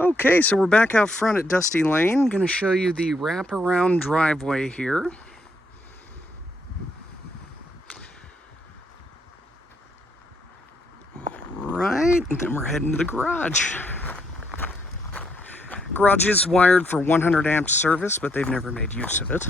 Okay, so we're back out front at Dusty Lane. Going to show you the wraparound driveway here. Right, and then we're heading to the garage. Garage is wired for 100 amp service, but they've never made use of it.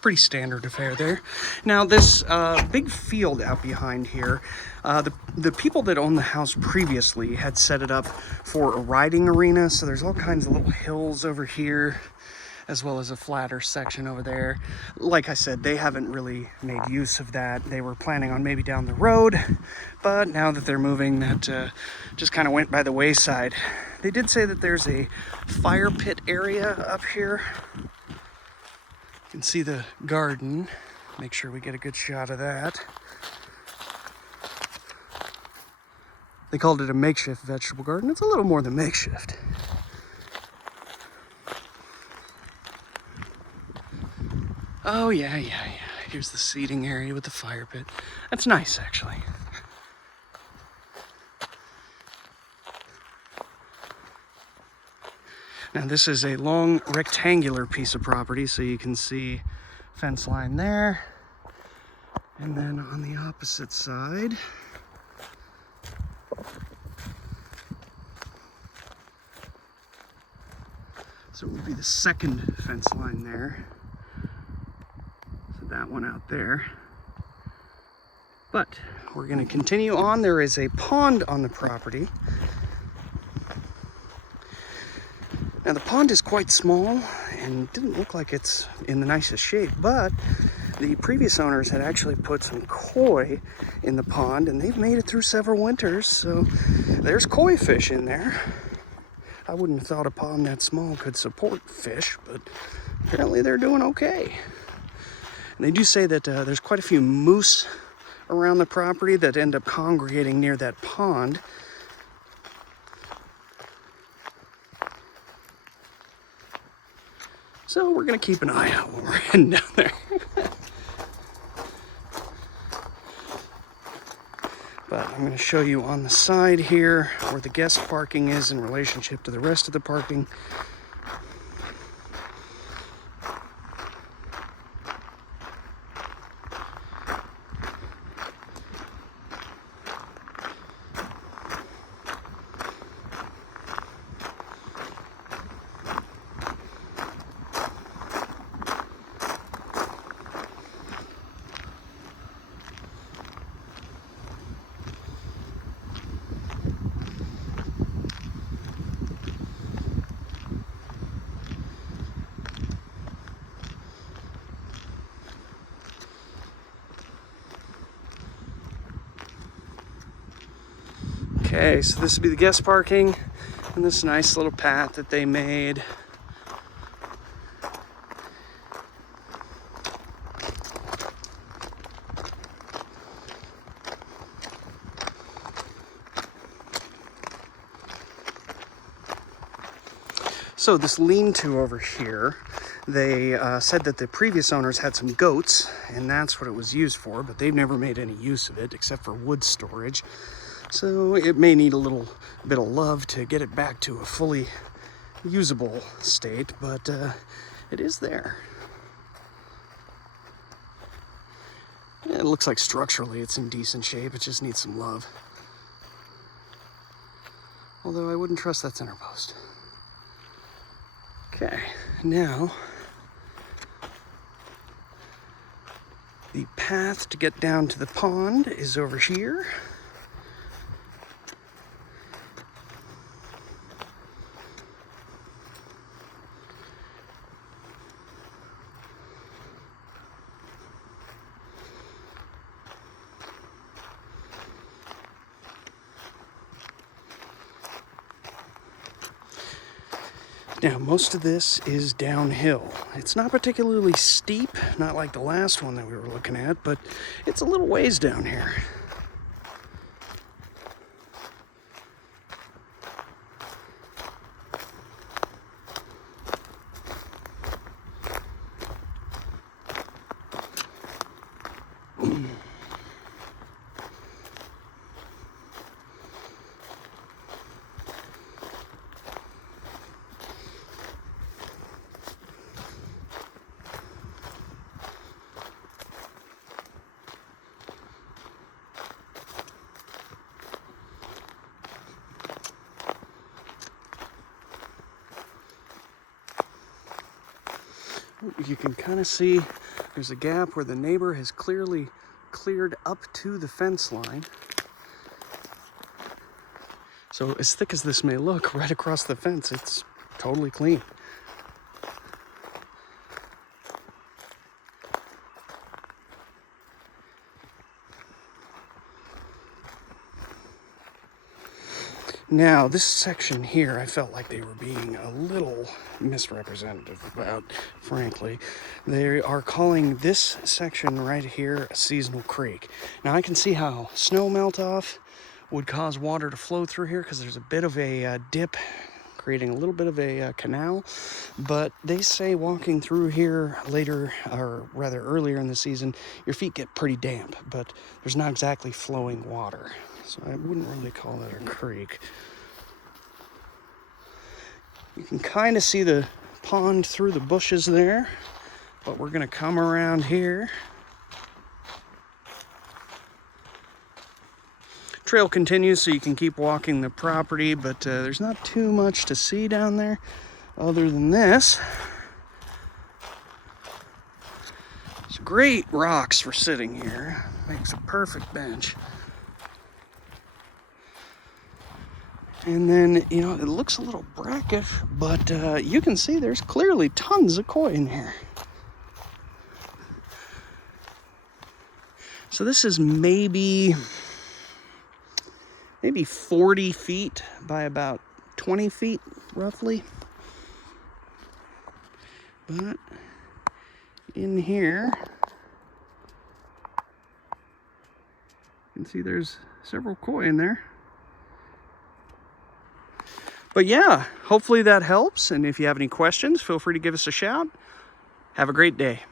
Pretty standard affair there. Now this big field out behind here, the people that owned the house previously had set it up for a riding arena, so there's all kinds of little hills over here as well as a flatter section over there. Like I said, they haven't really made use of that. They were planning on maybe down the road, but now that they're moving, that just kind of went by the wayside. They did say that there's a fire pit area up here. You can see the garden. Make sure we get a good shot of that. They called it a makeshift vegetable garden. It's a little more than makeshift. Oh yeah. Here's the seating area with the fire pit. That's nice, actually. Now this is a long rectangular piece of property, so you can see fence line there. And then on the opposite side, so it would be the second fence line there. So that one out there. But we're going to continue on. There is a pond on the property. Now the pond is quite small and didn't look like it's in the nicest shape, but the previous owners had actually put some koi in the pond, and they've made it through several winters, so there's koi fish in there. I wouldn't have thought a pond that small could support fish, but apparently they're doing okay. And they do say that there's quite a few moose around the property that end up congregating near that pond. So we're gonna keep an eye out when we're heading down there. But I'm gonna show you on the side here where the guest parking is in relationship to the rest of the parking. Okay, so this would be the guest parking and this nice little path that they made. So this lean-to over here, they said that the previous owners had some goats, and that's what it was used for, but they've never made any use of it except for wood storage. So it may need a little bit of love to get it back to a fully usable state, but it is there. It looks like structurally it's in decent shape. It just needs some love. Although I wouldn't trust that center post. Okay, now the path to get down to the pond is over here. Now, most of this is downhill. It's not particularly steep, not like the last one that we were looking at, but it's a little ways down here. You can kind of see there's a gap where the neighbor has clearly cleared up to the fence line. So as thick as this may look, right across the fence, it's totally clean. Now, this section here, I felt like they were being a little misrepresentative about, frankly. They are calling this section right here a seasonal creek. Now, I can see how snow melt-off would cause water to flow through here because there's a bit of a dip, creating a little bit of a canal. But they say walking through here later, or rather earlier in the season, your feet get pretty damp, but there's not exactly flowing water. So I wouldn't really call that a creek. You can kind of see the pond through the bushes there, but we're going to come around here. Trail continues so you can keep walking the property, but there's not too much to see down there other than this. It's great rocks for sitting here. Makes a perfect bench. And then, you know, it looks a little brackish, but you can see there's clearly tons of koi in here. So this is maybe 40 feet by about 20 feet, roughly. But in here, you can see there's several koi in there. But yeah, hopefully that helps. And if you have any questions, feel free to give us a shout. Have a great day.